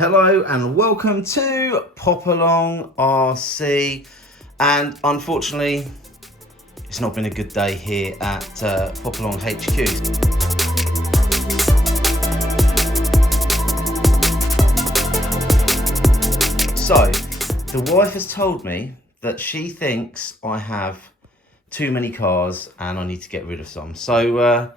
Hello and welcome to Pop Along RC, and unfortunately it's not been a good day here at Pop Along HQ. So the wife has told me that she thinks I have too many cars and I need to get rid of some. So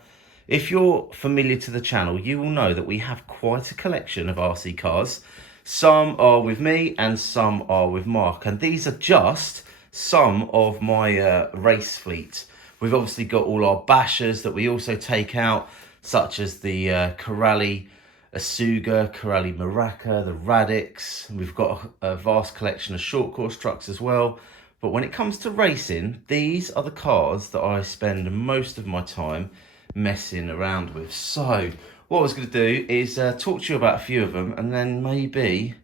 if you're familiar to the channel, you will know that we have quite a collection of RC cars. Some are with me and some are with Mark, and these are just some of my race fleet. We've obviously got all our bashers that we also take out, such as the Corrali Asuga, Corrali Maraca, the Radix. We've got a vast collection of short course trucks as well. But when it comes to racing, these are the cars that I spend most of my time messing around with. So what I was going to do is talk to you about a few of them and then maybe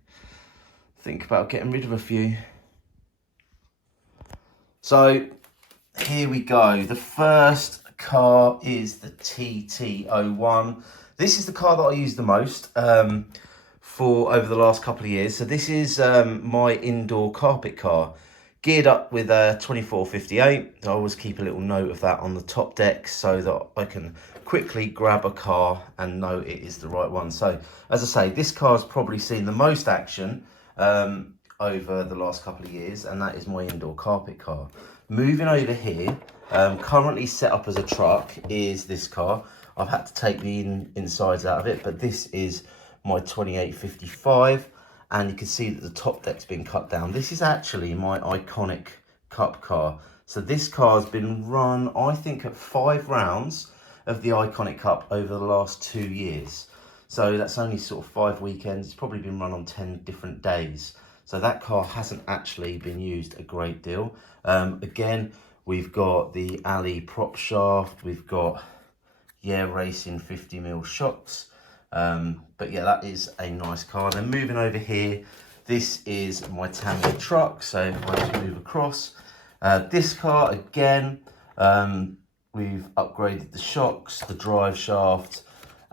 think about getting rid of a few. So here we go. The first car is the TT01. This is the car that I use the most for over the last couple of years. So this is my indoor carpet car, geared up with a 2458. I always keep a little note of that on the top deck so that I can quickly grab a car and know it is the right one. So as I say, this car's probably seen the most action over the last couple of years, and that is my indoor carpet car. Moving over here, currently set up as a truck, is this car. I've had to take the insides out of it, but this is my 2855. And you can see that the top deck's been cut down. This is actually my iconic cup car. So this car has been run, I think, at 5 rounds of the iconic cup over the last 2 years. So that's only sort of 5 weekends. It's probably been run on 10 different days. So that car hasn't actually been used a great deal. Again, we've got the alley prop shaft. We've got Racing 50mm shocks. But yeah, that is a nice car. Then moving over here, this is my Tamiya truck. So if I just move across, this car again, we've upgraded the shocks, the drive shaft,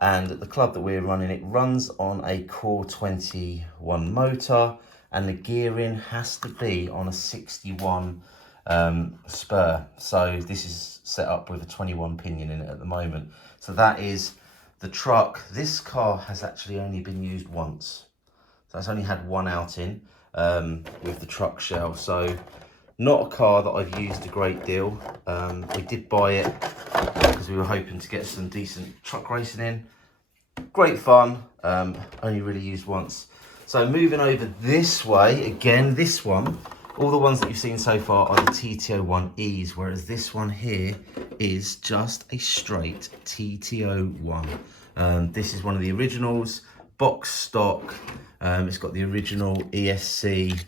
and at the club that we're running, it runs on a Core 21 motor, and the gearing has to be on a 61 spur. So this is set up with a 21 pinion in it at the moment. So that is the truck. This car has actually only been used once. So it's only had one outing with the truck shell. So not a car that I've used a great deal. We did buy it because we were hoping to get some decent truck racing in. Great fun, only really used once. So moving over this way, again, this one, all the ones that you've seen so far are the TT01Es, whereas this one here is just a straight TT01. This is one of the originals, box stock. It's got the original ESC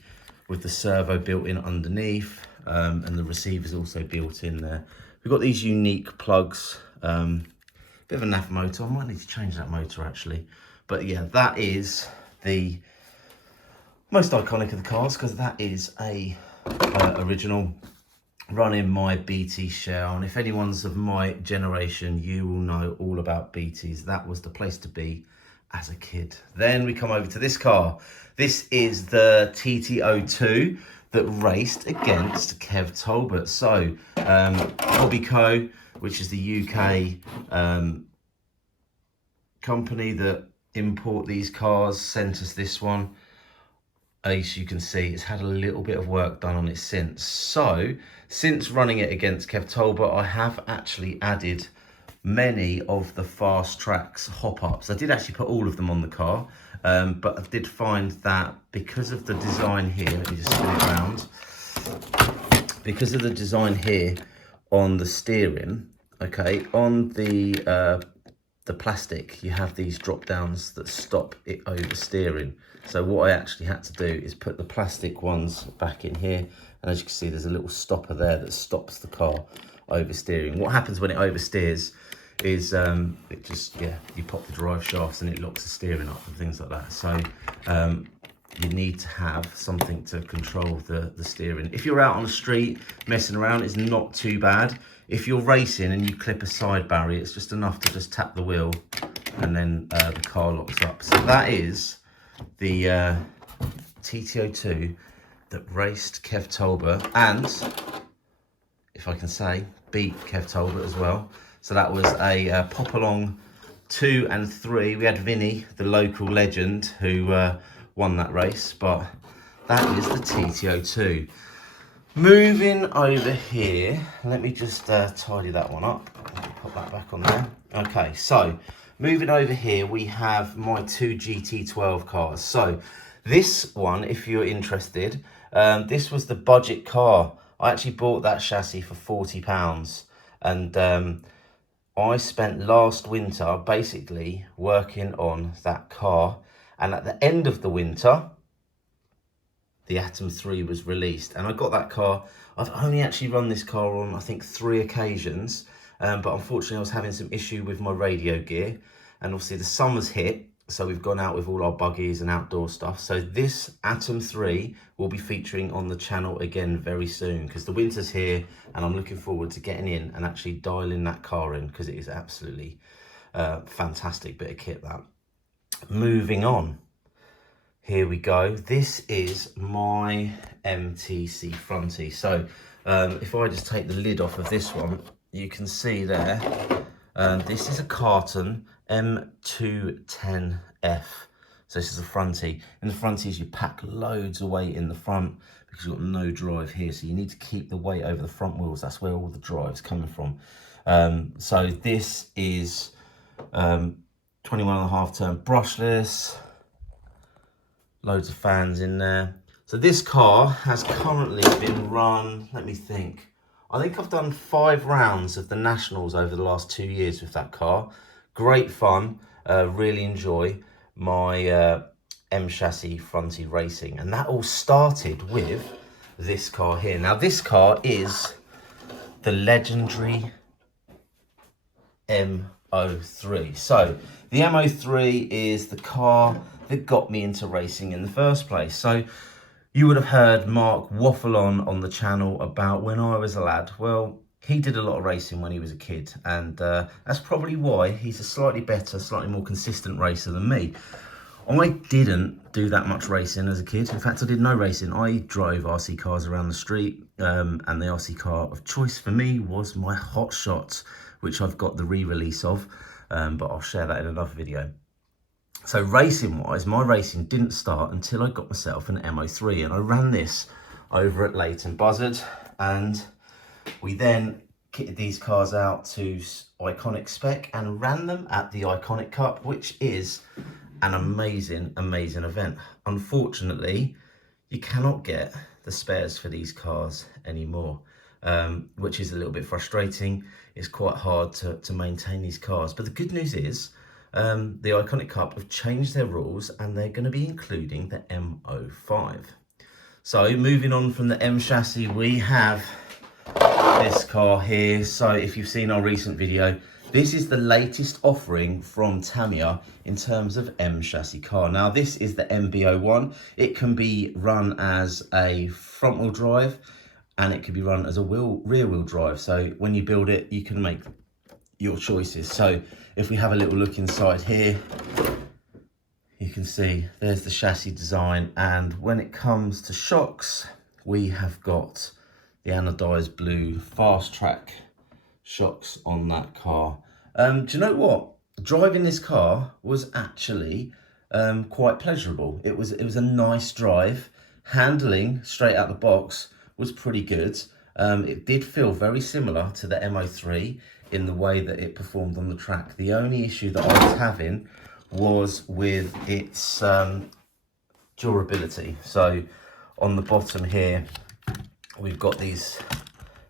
with the servo built in underneath, and the receiver's also built in there. We've got these unique plugs, bit of a naff motor. I might need to change that motor actually. But yeah, that is the most iconic of the cars, because that is a original running my BT shell. And if anyone's of my generation, you will know all about BTs. That was the place to be as a kid. Then we come over to this car. This is the TT02 that raced against Kev Talbot. So Hobbyco, which is the UK company that import these cars, sent us this one. As you can see, it's had a little bit of work done on it since. So since running it against Kev Talbot, I have actually added many of the Fast Tracks hop-ups. I did actually put all of them on the car, but I did find that because of the design here, let me just spin it around. Because of the design here on the steering, okay, on the plastic, you have these drop downs that stop it oversteering. So what I actually had to do is put the plastic ones back in here, and as you can see, there's a little stopper there that stops the car oversteering. What happens when it oversteers is it just, you pop the drive shafts and it locks the steering up and things like that. So you need to have something to control the steering. If you're out on the street messing around, it's not too bad. If you're racing and you clip a side barrier, it's just enough to just tap the wheel and then the car locks up. So that is the TT02 that raced Kev Tolbert and, if I can say, beat Kev Tolbert as well. So that was a pop along 2 and 3. We had Vinny, the local legend, who won that race, but that is the TT02. Moving over here, let me just tidy that one up. Let me put that back on there. Okay, so moving over here, we have my 2 GT12 cars. So this one, if you're interested, this was the budget car. I actually bought that chassis for £40, and I spent last winter basically working on that car, and at the end of the winter, the Atom 3 was released, and I got that car. I've only actually run this car on, I think, 3 occasions, but unfortunately I was having some issue with my radio gear, and obviously the summer's hit, so we've gone out with all our buggies and outdoor stuff. So this Atom 3 will be featuring on the channel again very soon, because the winter's here, and I'm looking forward to getting in and actually dialing that car in, because it is absolutely fantastic bit of kit, that. Moving on. Here we go. This is my MTC fronty. So if I just take the lid off of this one, you can see there, this is a Carton M210F. So this is a fronty. In the fronties, you pack loads of weight in the front because you've got no drive here. So you need to keep the weight over the front wheels. That's where all the drive's coming from. So this is 21.5 turn brushless. Loads of fans in there. So this car has currently been run, let me think. I think I've done 5 rounds of the Nationals over the last 2 years with that car. Great fun, really enjoy my M Chassis fronty racing. And that all started with this car here. Now this car is the legendary M03. So the M03 is the car that got me into racing in the first place. So you would have heard Mark waffle on the channel about when I was a lad. Well, he did a lot of racing when he was a kid, and that's probably why he's a slightly better, slightly more consistent racer than me. I didn't do that much racing as a kid. In fact, I did no racing. I drove RC cars around the street, and the RC car of choice for me was my Hot Shot, which I've got the re-release of, but I'll share that in another video. So racing wise, my racing didn't start until I got myself an M03, and I ran this over at Leighton Buzzard, and we then kitted these cars out to Iconic spec and ran them at the Iconic Cup, which is an amazing, amazing event. Unfortunately, you cannot get the spares for these cars anymore, which is a little bit frustrating. It's quite hard to maintain these cars, but the good news is the Iconic Cup have changed their rules, and they're going to be including the M05. So moving on from the M Chassis, we have this car here. So if you've seen our recent video, this is the latest offering from Tamiya in terms of M Chassis car. Now this is the MB-01. It can be run as a front wheel drive, and it can be run as a rear wheel drive. So when you build it, you can make your choices. So if we have a little look inside here, you can see there's the chassis design, and when it comes to shocks, we have got the anodized blue fast track shocks on that car. Do you know what? Driving this car was actually quite pleasurable. It was a nice drive. Handling straight out the box was pretty good. It did feel very similar to the M03 in the way that it performed on the track. The only issue that I was having was with its durability. So on the bottom here, we've got these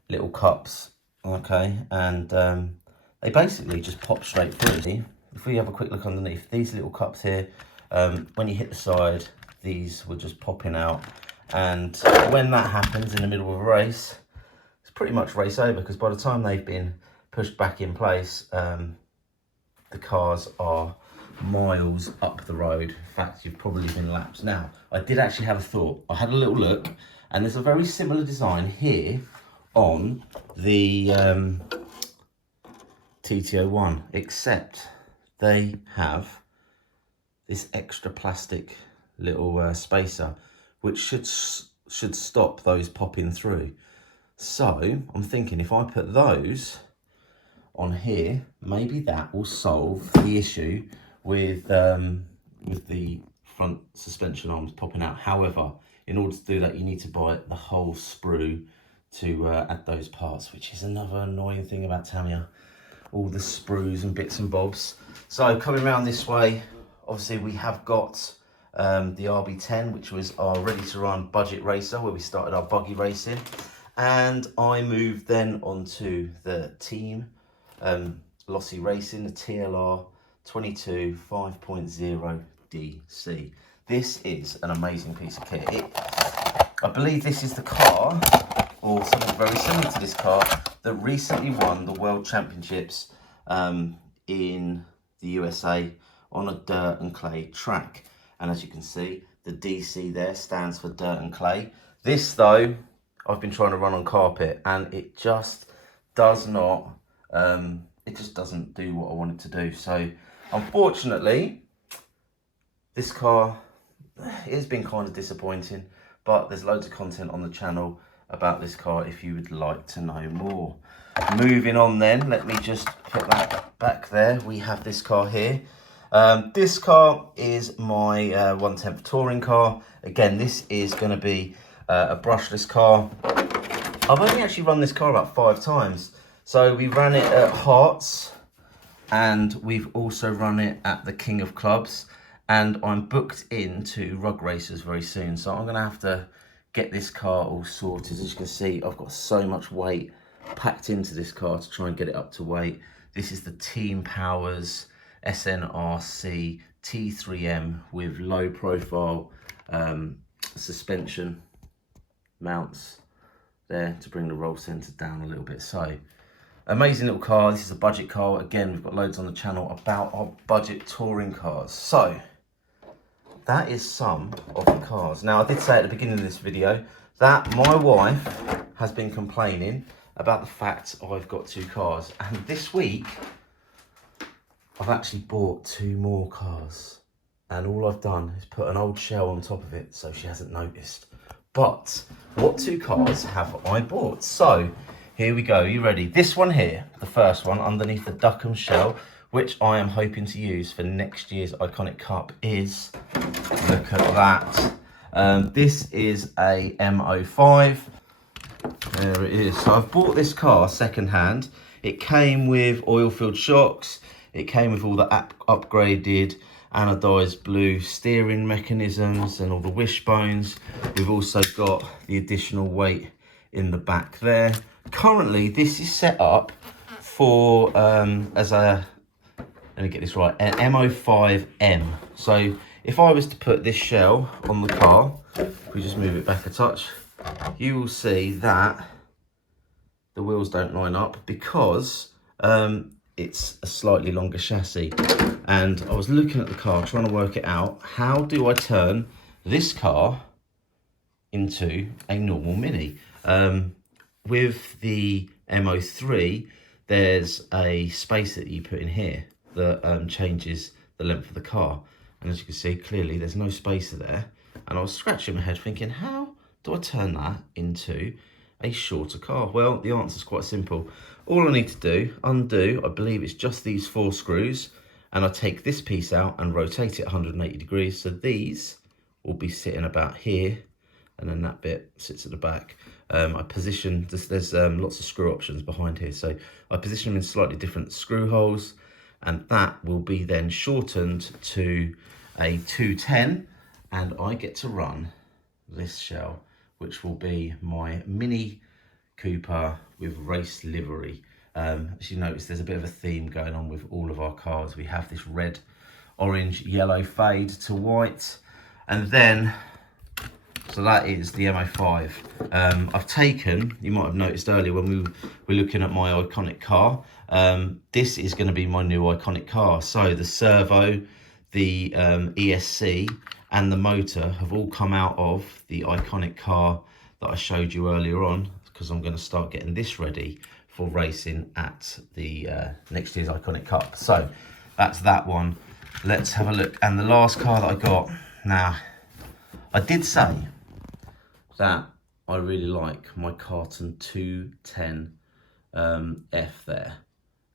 little cups, okay, and they basically just pop straight through. If we have a quick look underneath, these little cups here, when you hit the side, these were just popping out, and when that happens in the middle of a race, it's pretty much race over, because by the time they've been pushed back in place, the cars are miles up the road. In fact, you've probably been lapped. Now, I did actually have a thought. I had a little look, and there's a very similar design here on the TT01, except they have this extra plastic little spacer, which should stop those popping through. So I'm thinking if I put those on here, maybe that will solve the issue with the front suspension arms popping out. However, in order to do that, you need to buy the whole sprue to add those parts, which is another annoying thing about Tamiya, all the sprues and bits and bobs. So coming around this way, obviously we have got the RB10, which was our ready to run budget racer where we started our buggy racing, and I moved then onto the team Lossy Racing, the TLR 22 5.0 DC. This is an amazing piece of kit. I believe this is the car, or something very similar to this car, that recently won the World Championships in the USA on a dirt and clay track. And as you can see, the DC there stands for dirt and clay. This though, I've been trying to run on carpet and it just does not, it just doesn't do what I want it to do. So unfortunately, this car, it has been kind of disappointing, but there's loads of content on the channel about this car if you would like to know more. Moving on then, let me just put that back there. We have this car here. This car is my 1/10 touring car. Again, this is going to be a brushless car. I've only actually run this car about 5 times. So we ran it at Hearts, and we've also run it at the King of Clubs, and I'm booked into Rug Racers very soon. So I'm going to have to get this car all sorted. As you can see, I've got so much weight packed into this car to try and get it up to weight. This is the Team Powers SNRC T3M with low profile suspension mounts there to bring the roll centre down a little bit. So amazing little car. This is a budget car. Again, we've got loads on the channel about our budget touring cars. So that is some of the cars. Now, I did say at the beginning of this video that my wife has been complaining about the fact I've got 2 cars, and this week I've actually bought 2 more cars, and all I've done is put an old shell on top of it so she hasn't noticed. But what 2 cars have I bought? So here we go. Are you ready? This one here, the first one underneath the Duckham shell, which I am hoping to use for next year's Iconic Cup, is, look at that. This is a M05. There it is. So I've bought this car second hand. It came with oil-filled shocks. It came with all the upgraded anodized blue steering mechanisms and all the wishbones. We've also got the additional weight in the back there. Currently, this is set up for as a, let me get this right, an M05M. So if I was to put this shell on the car, if we just move it back a touch, you will see that the wheels don't line up because it's a slightly longer chassis. And I was looking at the car trying to work it out. How do I turn this car into a normal Mini? With the M03, there's a space that you put in here that changes the length of the car. And as you can see, clearly there's no spacer there. And I was scratching my head thinking, how do I turn that into a shorter car? Well, the answer is quite simple. All I need to do, undo, I believe it's just these 4 screws, and I take this piece out and rotate it 180 degrees. So these will be sitting about here, and then that bit sits at the back. I position, there's lots of screw options behind here. So I position them in slightly different screw holes, and that will be then shortened to a 210, and I get to run this shell, which will be my Mini Koopa with race livery. As you notice, there's a bit of a theme going on with all of our cars. We have this red, orange, yellow fade to white, and then, so that is the M05. I've taken, you might have noticed earlier when we were looking at my Iconic car, this is going to be my new Iconic car. So the servo, the ESC, and the motor have all come out of the Iconic car that I showed you earlier on, because I'm going to start getting this ready for racing at the next year's Iconic Cup. So that's that one. Let's have a look. And the last car that I got, now I did say that I really like my Carton 210 F there.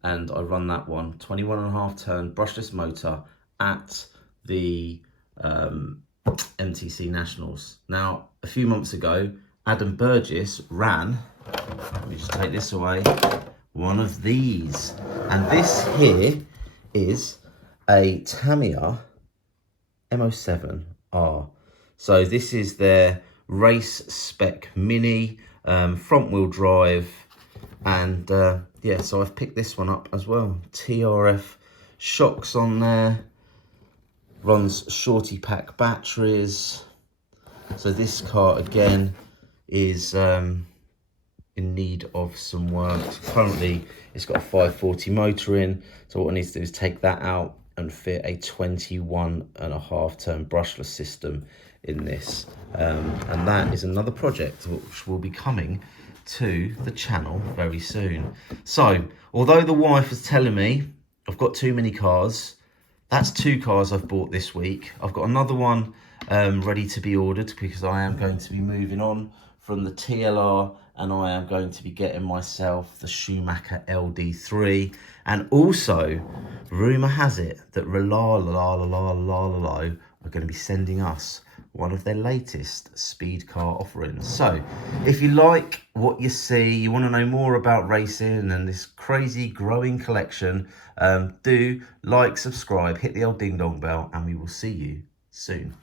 And I run that one, 21.5 turn brushless motor at the MTC Nationals. Now, a few months ago, Adam Burgess ran, let me just take this away, one of these. And this here is a Tamiya M07R. So this is their race spec mini, front wheel drive, and yeah, so I've picked this one up as well. TRF shocks on there, runs shorty pack batteries. So this car again is in need of some work. Currently it's got a 540 motor in, so what I need to do is take that out and fit a 21.5 turn brushless system in this, and that is another project which will be coming to the channel very soon. So although the wife was telling me I've got too many cars, that's 2 cars I've bought this week. I've got another one ready to be ordered because I am going to be moving on from the TLR, and I am going to be getting myself the Schumacher LD3. And also, rumour has it that Relalo are going to be sending us one of their latest speed car offerings. So if you like what you see, you want to know more about racing and this crazy growing collection, do like, subscribe, hit the old ding dong bell, and we will see you soon.